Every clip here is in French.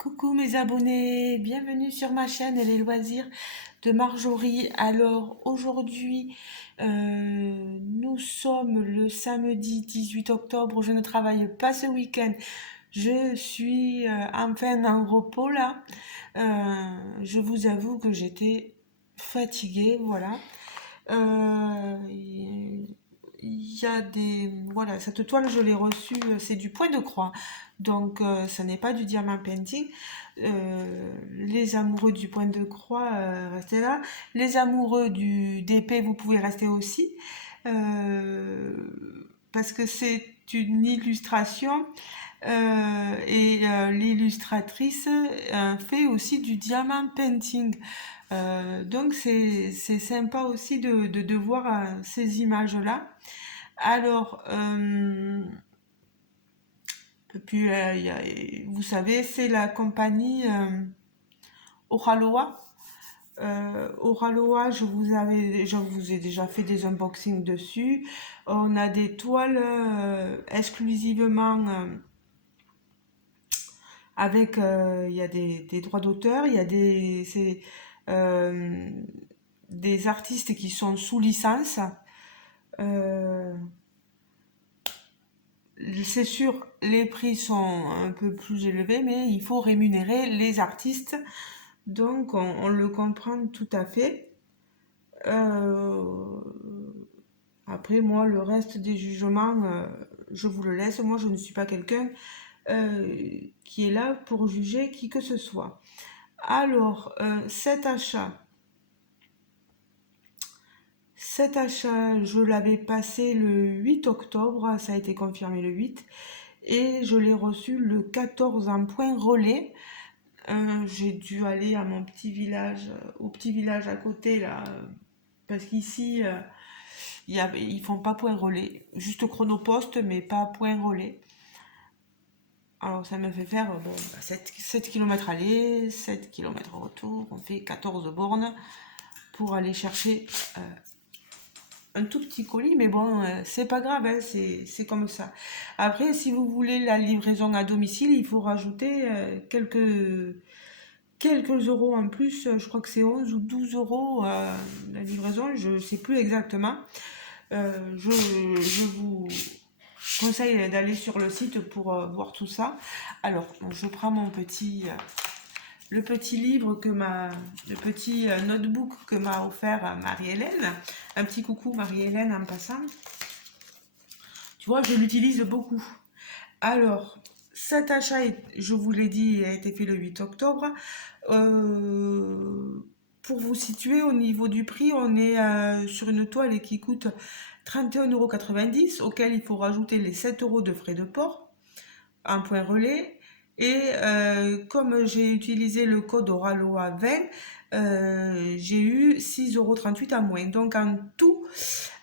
Coucou mes abonnés, bienvenue sur ma chaîne Les Loisirs de Marjorie. Alors aujourd'hui, nous sommes le samedi 18 octobre, je ne travaille pas ce week-end, je suis enfin en repos là. Je vous avoue que j'étais fatiguée, voilà. Il y a des... Voilà, cette toile, je l'ai reçue, c'est du point de croix. Donc, ça n'est pas du diamant painting. Les amoureux du point de croix, restez là. Les amoureux d'épée, vous pouvez rester aussi. Euh, Parce que c'est une illustration. L'illustratrice fait aussi du diamant painting. Donc c'est sympa aussi de voir ces images-là. Alors, puis vous savez, c'est la compagnie Oraloa. Oraloa, je vous ai déjà fait des unboxings dessus. On a des toiles exclusivement avec, il y a des droits d'auteur, il y a euh, des artistes qui sont sous licence. Euh, c'est sûr, les prix sont un peu plus élevés, mais il faut rémunérer les artistes, donc on le comprend tout à fait. Euh, Après, moi, le reste des jugements, je vous le laisse. Moi, je ne suis pas quelqu'un qui est là pour juger qui que ce soit. Alors, cet achat, je l'avais passé le 8 octobre, ça a été confirmé le 8, et je l'ai reçu le 14 en point relais. J'ai dû aller à mon petit village, au petit village à côté là, parce qu'ici, ils font pas point relais, juste chronopost, mais pas point relais. Alors ça me fait faire 7 km aller, 7 km retour, on fait 14 bornes pour aller chercher un tout petit colis, mais bon, c'est pas grave, hein, c'est comme ça. Après, si vous voulez la livraison à domicile, il faut rajouter quelques euros en plus. Je crois que c'est 11 ou 12 euros la livraison, je ne sais plus exactement. Je vous conseille d'aller sur le site pour voir tout ça. Alors, je prends le petit livre le petit notebook que m'a offert Marie-Hélène. Un petit coucou Marie-Hélène en passant. Tu vois, je l'utilise beaucoup. Alors, cet achat, je vous l'ai dit, a été fait le 8 octobre. Pour vous situer au niveau du prix, on est sur une toile qui coûte 31,90 € auquel il faut rajouter les 7 euros de frais de port, un point relais. Et comme j'ai utilisé le code Oraloa 20, j'ai eu 6,38 € en moins. Donc en tout,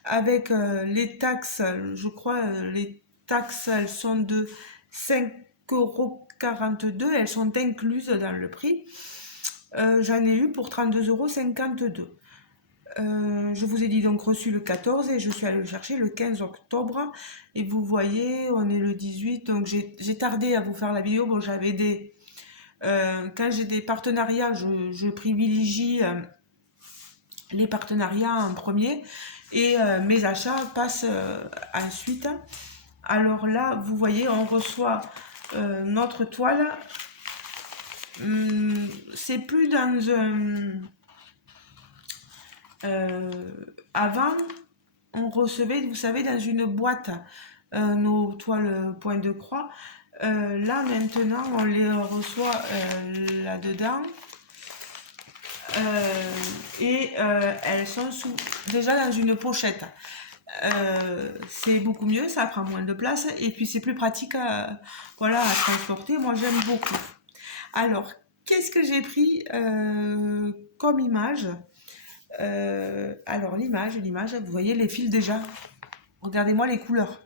avec les taxes, je crois, les taxes, elles sont de 5,42 €, elles sont incluses dans le prix. J'en ai eu pour 32,52 €. Je vous ai dit donc reçu le 14 et je suis allée le chercher le 15 octobre. Et vous voyez, on est le 18, donc j'ai tardé à vous faire la vidéo. Bon, quand j'ai des partenariats, je privilégie les partenariats en premier et mes achats passent ensuite. Alors là, vous voyez, on reçoit notre toile. C'est plus dans un... avant, on recevait, vous savez, dans une boîte nos toiles point de croix. Là, maintenant, on les reçoit là-dedans. Elles sont déjà dans une pochette. C'est beaucoup mieux, ça prend moins de place et puis c'est plus pratique voilà, à transporter. Moi, j'aime beaucoup. Alors, qu'est-ce que j'ai pris comme image? Alors, l'image, vous voyez les fils déjà. Regardez-moi les couleurs.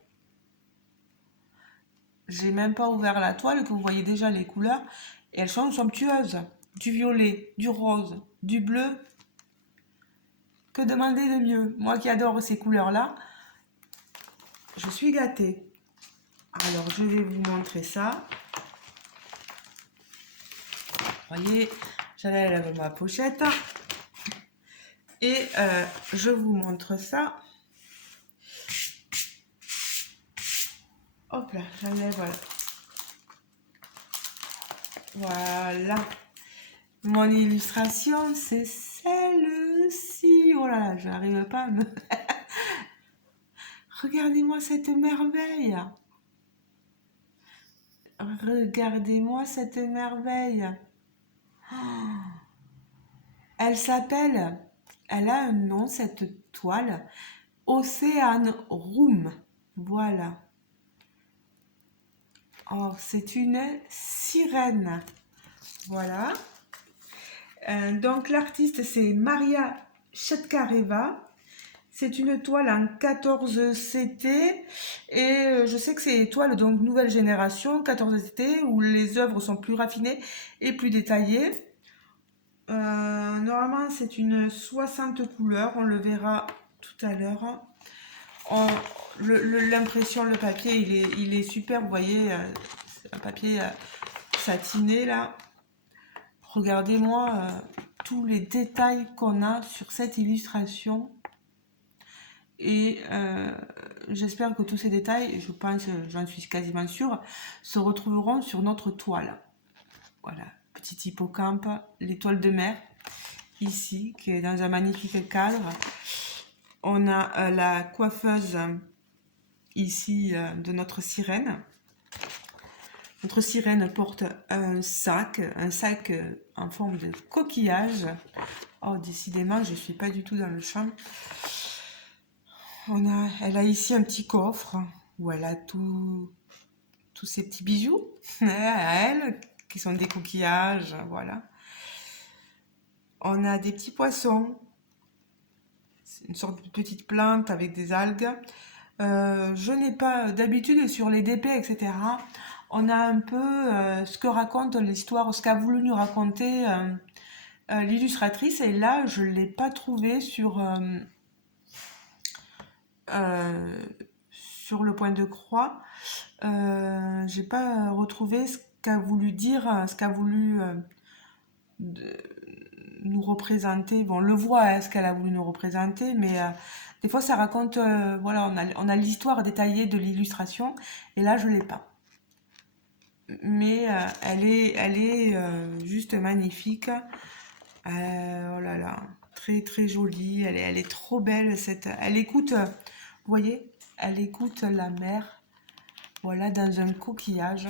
J'ai même pas ouvert la toile que vous voyez déjà les couleurs. Et elles sont somptueuses. Du violet, du rose, du bleu. Que demander de mieux? Moi qui adore ces couleurs-là, je suis gâtée. Alors, je vais vous montrer ça. voyez, j'enlève ma pochette. Et je vous montre ça. Hop là, j'enlève, voilà. Voilà. Mon illustration, c'est celle-ci. Oh là là, je n'arrive pas à me... Regardez-moi cette merveille. Regardez-moi cette merveille. Oh, elle s'appelle, elle a un nom, cette toile, Ocean Room. Voilà. Oh, c'est une sirène. Voilà. Donc l'artiste, c'est Maria Chetkareva. C'est une toile en 14 CT et je sais que c'est une toile donc nouvelle génération, 14 CT, où les œuvres sont plus raffinées et plus détaillées. Normalement, c'est une 60 couleurs, on le verra tout à l'heure. L'impression, le papier, il est super, vous voyez, c'est un papier satiné là. Regardez-moi tous les détails qu'on a sur cette illustration. Et j'espère que tous ces détails, je pense, j'en suis quasiment sûre, se retrouveront sur notre toile. Voilà, petit hippocampe, l'étoile de mer, ici, qui est dans un magnifique cadre. On a la coiffeuse, ici, de notre sirène. Notre sirène porte un sac en forme de coquillage. Oh, décidément, je ne suis pas du tout dans le champ. Elle a ici un petit coffre où elle a tous ces petits bijoux à elle, qui sont des coquillages, voilà. On a des petits poissons, c'est une sorte de petite plante avec des algues. Je n'ai pas d'habitude sur les DP, etc. On a un peu ce que raconte l'histoire, ce qu'a voulu nous raconter l'illustratrice, et là, je ne l'ai pas trouvé sur le point de croix. J'ai pas retrouvé ce qu'a voulu dire, ce qu'a voulu nous représenter. Bon, on le voit, hein, ce qu'elle a voulu nous représenter, mais des fois ça raconte, voilà, on a l'histoire détaillée de l'illustration, et là je l'ai pas. Mais elle est juste magnifique. Oh là là, très très jolie. Elle est trop belle. Elle écoute, vous voyez, elle écoute la mer. Voilà, dans un coquillage.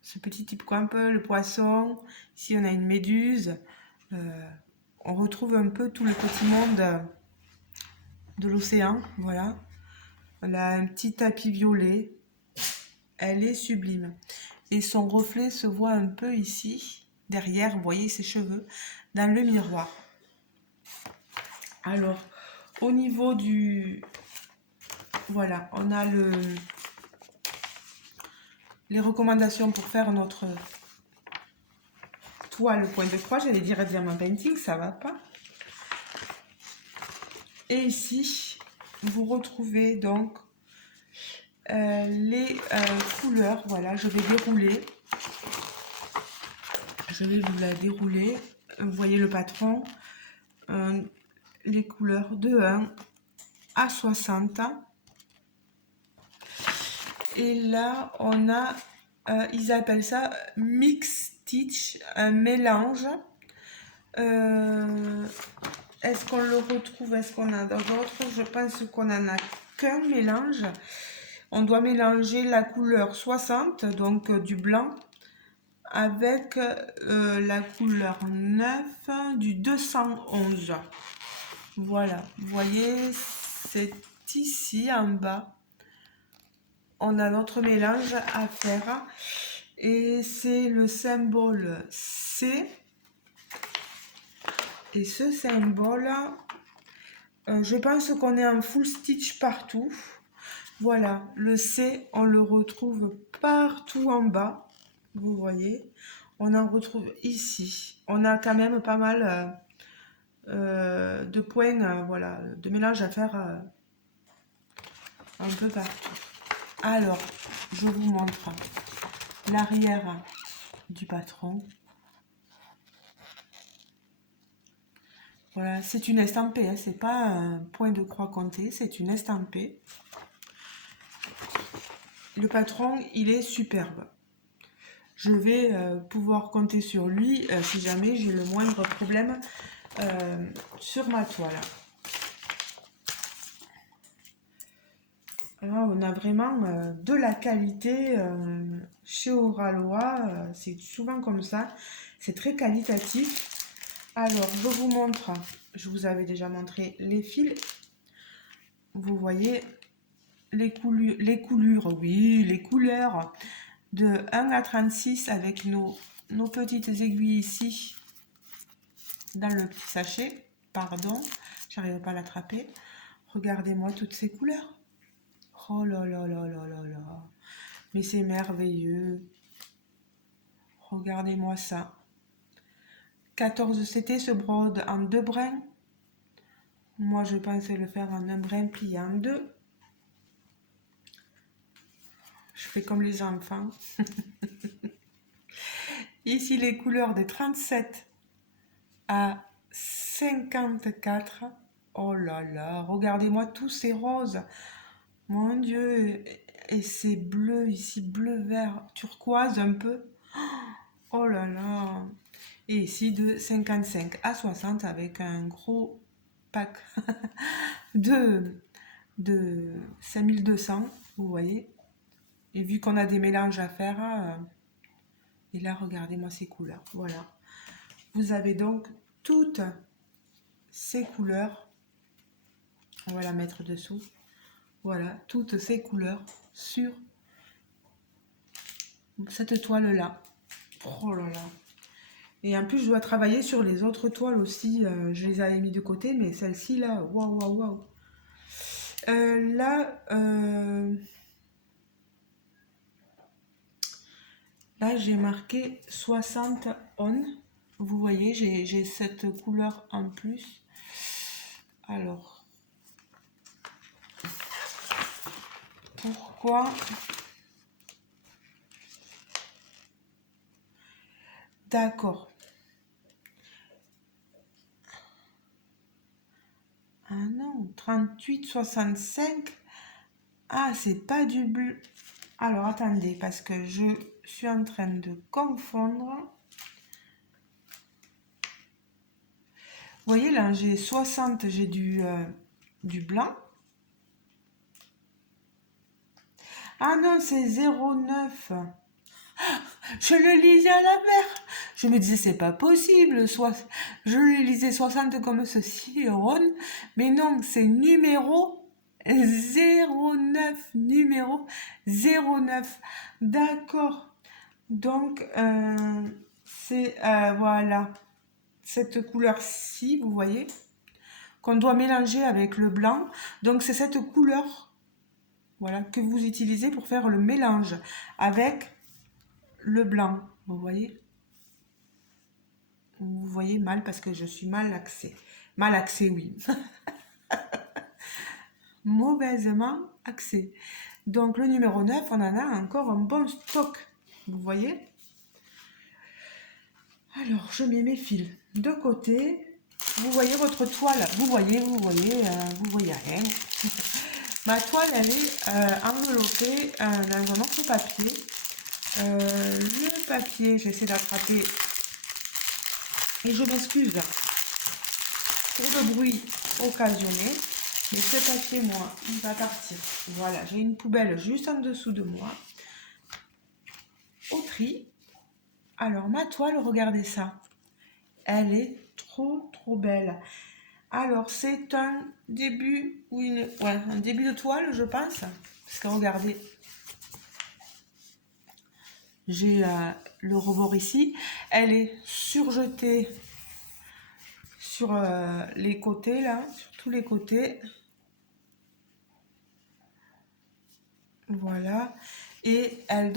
Ce petit hippocampe, le poisson. Ici, on a une méduse. On retrouve un peu tout le petit monde de l'océan. Voilà. On a un petit tapis violet. Elle est sublime. Et son reflet se voit un peu ici, derrière, vous voyez ses cheveux, dans le miroir. Alors, au niveau du... Voilà, on a les recommandations pour faire notre toile point de croix. J'allais dire diamant painting, ça va pas. Et ici, vous retrouvez donc les couleurs. Voilà, je vais dérouler. Je vais vous la dérouler. Vous voyez le patron. Les couleurs de 1 à 60. Et là, on a, ils appellent ça mix stitch, un mélange. Est-ce qu'on le retrouve? Est-ce qu'on a d'autres? Je pense qu'on en a qu'un mélange. On doit mélanger la couleur 60, donc du blanc, avec la couleur 9 du 211. Voilà, vous voyez, c'est ici en bas. On a notre mélange à faire et c'est le symbole C. Et ce symbole, je pense qu'on est en full stitch partout. Voilà, le C, on le retrouve partout en bas. Vous voyez, on en retrouve ici. On a quand même pas mal de points, voilà, de mélange à faire un peu partout. Alors, je vous montre. l'arrière du patron. Voilà, c'est une estampée, hein, c'est pas un point de croix compté, c'est une estampée. Le patron, il est superbe. Je vais pouvoir compter sur lui si jamais j'ai le moindre problème sur ma toile. Là, on a vraiment de la qualité chez Oralois, c'est souvent comme ça, c'est très qualitatif. Alors, je vous montre, je vous avais déjà montré les fils. Vous voyez les coulures, oui, les couleurs de 1 à 36 avec nos petites aiguilles ici dans le petit sachet. Pardon, j'arrive pas à l'attraper. Regardez-moi toutes ces couleurs. Oh là là là là là là. Mais c'est merveilleux. Regardez-moi ça. 14 CT se brode en 2 brins. Moi, je pensais le faire en un brin plié en 2. Je fais comme les enfants. Ici, les couleurs des 37 à 54. Oh là là, regardez-moi tous ces roses. Mon Dieu, et c'est bleu ici, bleu-vert, turquoise un peu. Oh là là. Et ici de 55 à 60 avec un gros pack de 5200, vous voyez. Et vu qu'on a des mélanges à faire, et là regardez-moi ces couleurs, voilà. Vous avez donc toutes ces couleurs, on va la mettre dessous, voilà, toutes ces couleurs sur cette toile-là. Oh là là. Et en plus, je dois travailler sur les autres toiles aussi. Je les avais mis de côté, mais celle-ci, là, waouh, waouh, waouh. Là, j'ai marqué 60 on. Vous voyez, j'ai cette couleur en plus. Alors, pourquoi? D'accord. Ah non, 38,65. Ah, c'est pas du bleu. Alors, attendez, parce que je suis en train de confondre. Vous voyez, là, j'ai 60, j'ai du blanc. Ah non, c'est 0,9. Je le lisais à la mer. Je me disais, c'est pas possible. Soit, je le lisais 60 comme ceci, Ron. Mais non, c'est numéro 09. Numéro 09. D'accord. Donc, c'est, voilà, cette couleur-ci, vous voyez, qu'on doit mélanger avec le blanc. Donc, c'est cette couleur, voilà, que vous utilisez pour faire le mélange avec le blanc, vous voyez? Vous voyez mal parce que je suis mal axée. Mal axée, oui. Mauvaisement axée. Donc le numéro 9, on en a encore un bon stock. Vous voyez? Alors, je mets mes fils de côté. Vous voyez votre toile? Vous voyez rien. Ma toile, elle est enveloppée dans un autre papier. Le papier, j'essaie d'attraper. Et je m'excuse pour le bruit occasionné. Mais ce papier, moi, il va partir. Voilà, j'ai une poubelle juste en dessous de moi. Au tri. Alors, ma toile, regardez ça. Elle est trop, trop belle. Alors, c'est un début, ou un début de toile, je pense. Parce que regardez, j'ai le rebord ici. Elle est surjetée sur les côtés, là, sur tous les côtés. Voilà. Et elle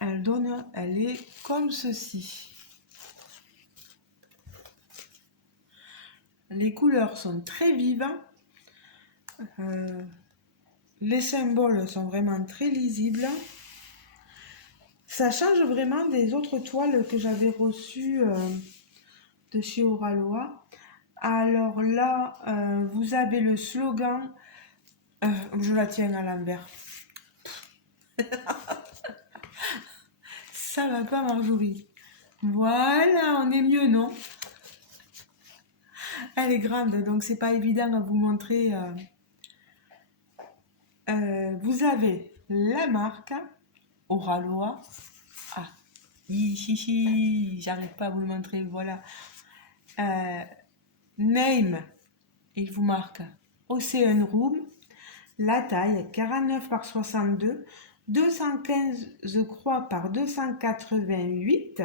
est comme ceci. Les couleurs sont très vives. Les symboles sont vraiment très lisibles. Ça change vraiment des autres toiles que j'avais reçues de chez Oraloa. Alors là, vous avez le slogan, je la tiens à l'envers. Ça va pas, Marjorie. Voilà, on est mieux, non? Elle est grande, donc c'est pas évident à vous montrer. Vous avez la marque Oraloa. Ah, j'arrive pas à vous le montrer, voilà. Name, il vous marque Ocean Room. La taille 49 par 62, 215 croix par 288.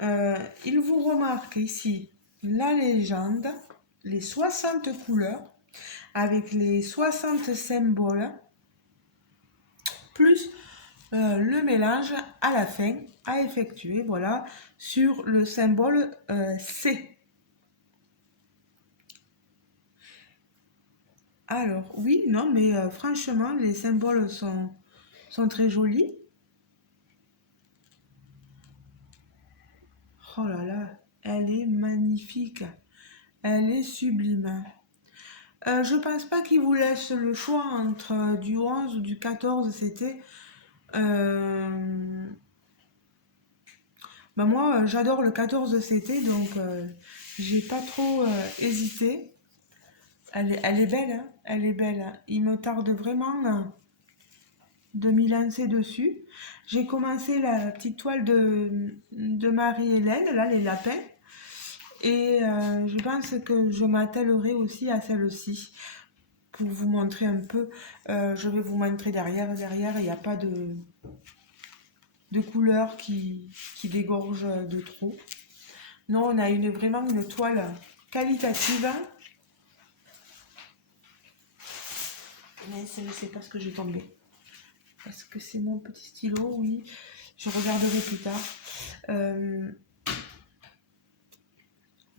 Il vous remarque ici la légende, les 60 couleurs avec les 60 symboles, plus le mélange à la fin à effectuer, voilà, sur le symbole C. Alors, oui, non, mais franchement, les symboles sont très jolis. Oh là là, elle est magnifique. Elle est sublime. Je pense pas qu'il vous laisse le choix entre du 11 ou du 14, c'était. Bah moi, j'adore le 14 CT, donc j'ai pas trop hésité. Elle est belle, hein, elle est belle, hein. Il me tarde vraiment de m'y lancer dessus. J'ai commencé la petite toile de Marie-Hélène, là, les lapins. Et je pense que je m'attellerai aussi à celle-ci pour vous montrer un peu. Je vais vous montrer derrière. Derrière, il n'y a pas de couleur qui dégorge de trop. Non, on a vraiment une toile qualitative. Mais je ne sais pas ce que j'ai tombé. Est-ce que c'est mon petit stylo? Oui, je regarderai plus tard.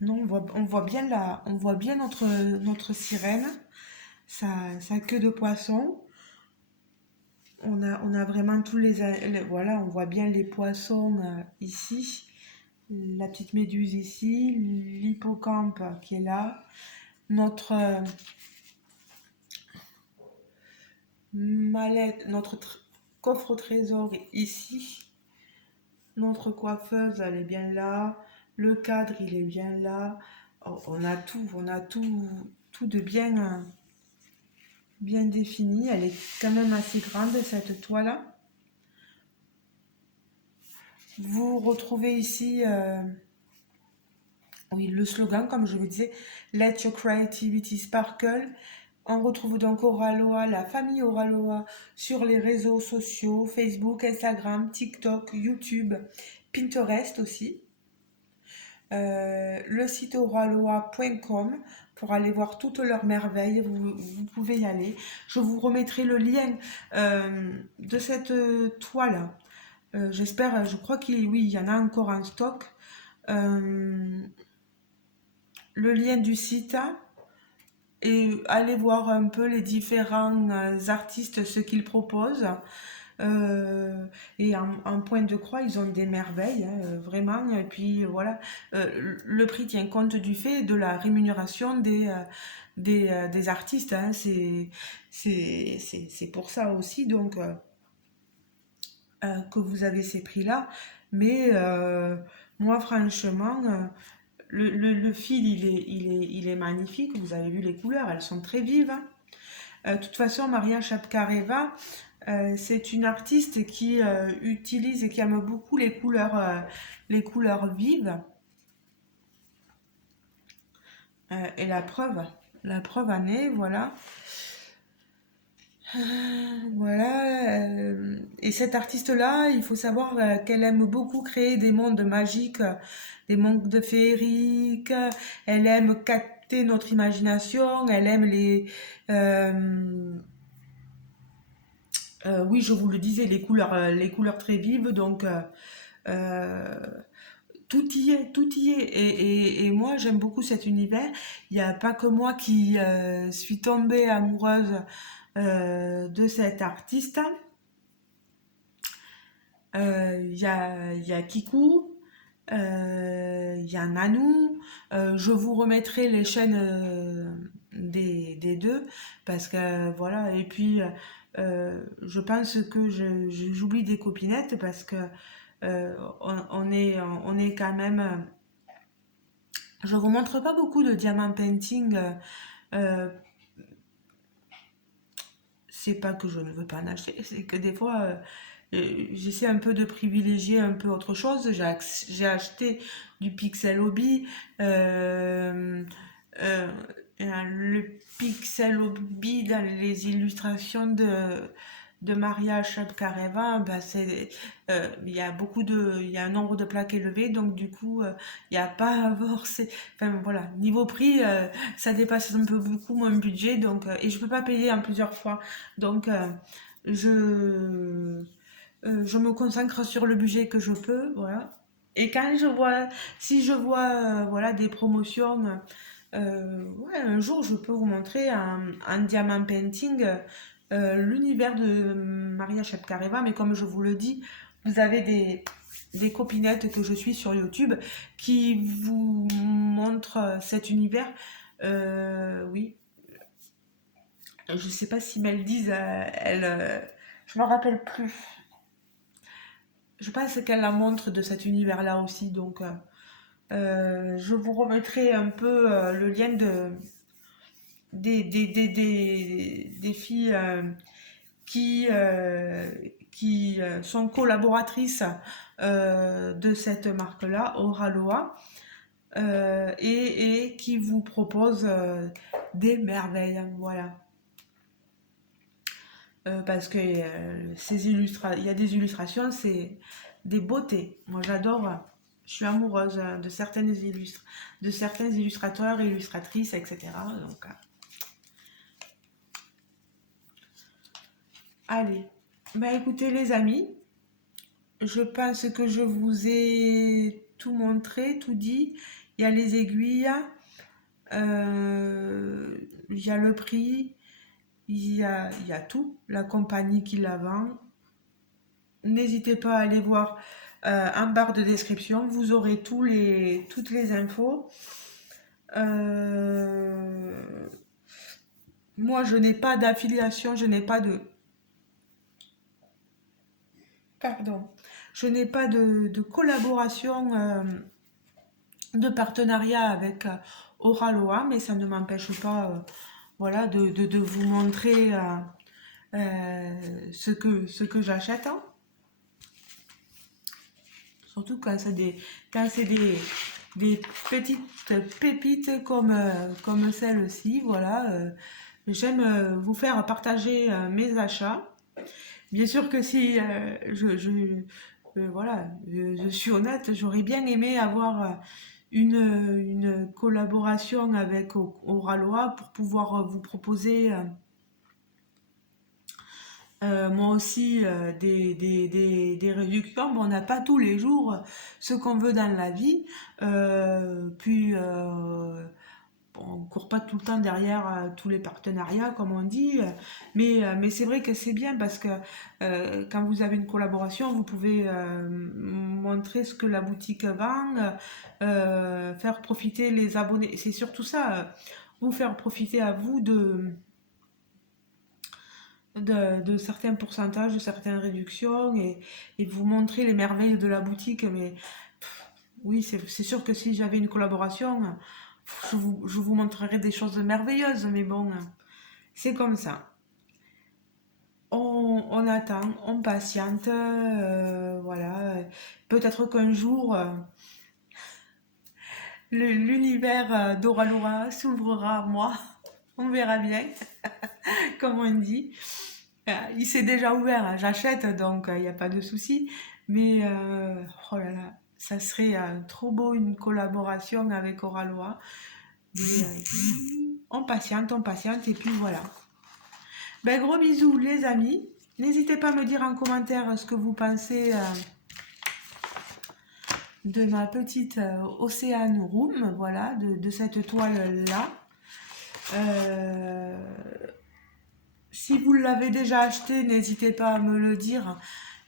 Non, on voit bien notre sirène, sa queue de poisson. On a vraiment tous voilà, on voit bien les poissons ici. La petite méduse ici, l'hippocampe qui est là. Notre mallette, coffre au trésor ici. Notre coiffeuse, elle est bien là. Le cadre, il est bien là. Oh, on a tout de bien défini. Elle est quand même assez grande, cette toile. Vous retrouvez ici, oui, le slogan, comme je vous disais, Let your creativity sparkle. On retrouve donc Oraloa, la famille Oraloa, sur les réseaux sociaux, Facebook, Instagram, TikTok, YouTube, Pinterest aussi. Le site oraloa.com pour aller voir toutes leurs merveilles, vous pouvez y aller. Je vous remettrai le lien de cette toile. J'espère, je crois oui, il y en a encore en stock. Le lien du site et aller voir un peu les différents artistes, ce qu'ils proposent. Et en point de croix, ils ont des merveilles, hein, vraiment. Et puis voilà, le prix tient compte du fait de la rémunération des artistes. Hein. C'est pour ça aussi donc que vous avez ces prix-là. Mais moi, franchement, le fil, il est magnifique. Vous avez vu les couleurs, elles sont très vives. De toute façon, Maria Shapkareva, c'est une artiste qui utilise et qui aime beaucoup les couleurs vives. Et la preuve en est, voilà. Voilà. Et cette artiste-là, il faut savoir qu'elle aime beaucoup créer des mondes magiques, des mondes de féeriques. Elle aime capter notre imagination. Elle aime oui, je vous le disais, les couleurs très vives. Donc, euh, tout y est, tout y est. Et moi, j'aime beaucoup cet univers. Il n'y a pas que moi qui suis tombée amoureuse de cet artiste. Il y a Kikou, il y a Nanou. Je vous remettrai les chaînes des deux parce que voilà. Et puis je pense que j'oublie des copinettes parce que on est quand même. Je vous montre pas beaucoup de diamant painting. Euh, c'est pas que je ne veux pas en acheter, c'est que des fois j'essaie un peu de privilégier un peu autre chose. J'ai acheté du Pixel Hobby. euh, euh, le Pixel Hobby dans les illustrations de Maria Shapkareva, bah il y a il y a un nombre de plaques élevé, donc du coup, il n'y a pas à avoir, enfin voilà, niveau prix, ça dépasse un peu beaucoup mon budget, donc, et je peux pas payer en plusieurs fois, donc je, je me consacre sur le budget que je peux, voilà. Et quand je vois, si je vois, voilà, des promotions, ouais, un jour je peux vous montrer un diamant painting, l'univers de Maria Shapkareva, mais comme je vous le dis, vous avez des copinettes que je suis sur YouTube qui vous montrent cet univers. Oui, je sais pas si Meldise, je me rappelle plus. Je pense qu'elle la montre de cet univers-là aussi, donc je vous remettrai un peu le lien des filles qui sont collaboratrices de cette marque-là, Oraloa, et qui vous proposent des merveilles. Voilà. Parce que il y a des illustrations, c'est des beautés. Moi, j'adore. Je suis amoureuse de certains illustrateurs, illustratrices, etc. Donc, allez. Bah écoutez les amis, je pense que je vous ai tout montré, tout dit. Il y a les aiguilles, il y a le prix, il y a tout, la compagnie qui la vend. N'hésitez pas à aller voir en barre de description, vous aurez toutes les infos. Euh, Moi, je n'ai pas d'affiliation, je n'ai pas de... Pardon. Je n'ai pas de collaboration, de partenariat avec Oraloa, mais ça ne m'empêche pas voilà, de vous montrer ce que j'achète, hein. Surtout quand c'est des petites pépites comme celle-ci. Voilà, j'aime vous faire partager mes achats. Bien sûr que si voilà, je suis honnête, j'aurais bien aimé avoir une collaboration avec Oralois pour pouvoir vous proposer moi aussi des réductions. Bon, on n'a pas tous les jours ce qu'on veut dans la vie. Puis, bon, on ne court pas tout le temps derrière tous les partenariats, comme on dit. Mais c'est vrai que c'est bien parce que quand vous avez une collaboration, vous pouvez montrer ce que la boutique vend, faire profiter les abonnés. C'est surtout ça, vous faire profiter à vous de certains pourcentages, de certaines réductions et vous montrer les merveilles de la boutique. Mais oui, c'est sûr que si j'avais une collaboration, je vous montrerais des choses merveilleuses. Mais bon, c'est comme ça. On attend, on patiente. Voilà. Peut-être qu'un jour, l'univers d'Oralora s'ouvrira à moi. On verra bien, comme on dit. Il s'est déjà ouvert, hein, j'achète, donc il n'y a pas de souci. Mais oh là là, ça serait trop beau une collaboration avec Oralois. Mais, on patiente, et puis voilà. Ben, gros bisous les amis. N'hésitez pas à me dire en commentaire ce que vous pensez de ma petite Océane Room, voilà, de cette toile-là. Si vous l'avez déjà acheté, n'hésitez pas à me le dire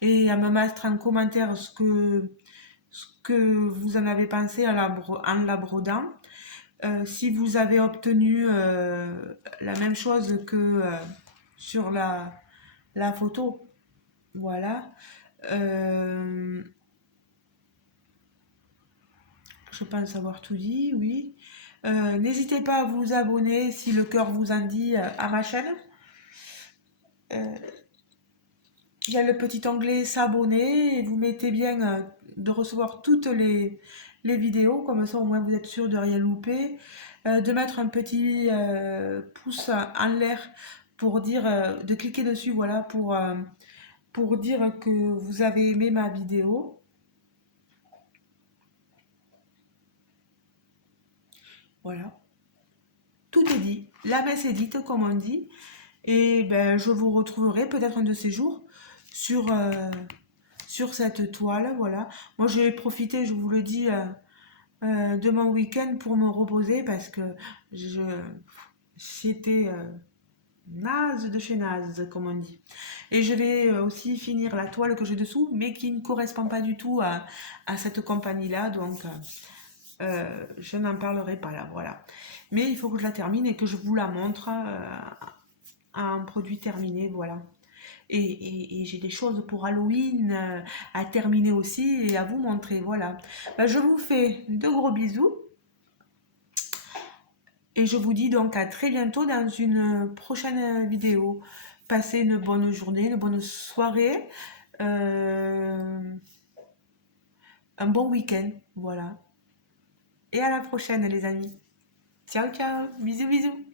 et à me mettre en commentaire ce que vous en avez pensé en la brodant. Si vous avez obtenu la même chose que sur la photo, voilà. Euh, je pense avoir tout dit, oui. N'hésitez pas à vous abonner si le cœur vous en dit à ma chaîne. Euh, Il y a le petit onglet s'abonner et vous mettez bien de recevoir toutes les vidéos, comme ça au moins vous êtes sûr de rien louper. De mettre un petit pouce en l'air pour dire, de cliquer dessus, voilà, pour dire que vous avez aimé ma vidéo. Voilà, tout est dit. La messe est dite, comme on dit. Et ben, je vous retrouverai peut-être un de ces jours sur, sur cette toile. Voilà. Moi, je vais profiter, je vous le dis, de mon week-end pour me reposer parce que je j'étais naze de chez naze, comme on dit. Et je vais aussi finir la toile que j'ai dessous, mais qui ne correspond pas du tout à cette compagnie-là. Donc, je n'en parlerai pas là, voilà. Mais il faut que je la termine et que je vous la montre à un produit terminé, voilà. Et j'ai des choses pour Halloween à terminer aussi et à vous montrer, voilà. Ben, je vous fais de gros bisous et je vous dis donc à très bientôt dans une prochaine vidéo. Passez une bonne journée, une bonne soirée, euh, un bon week-end, voilà. Et à la prochaine les amis. Ciao ciao, bisous bisous.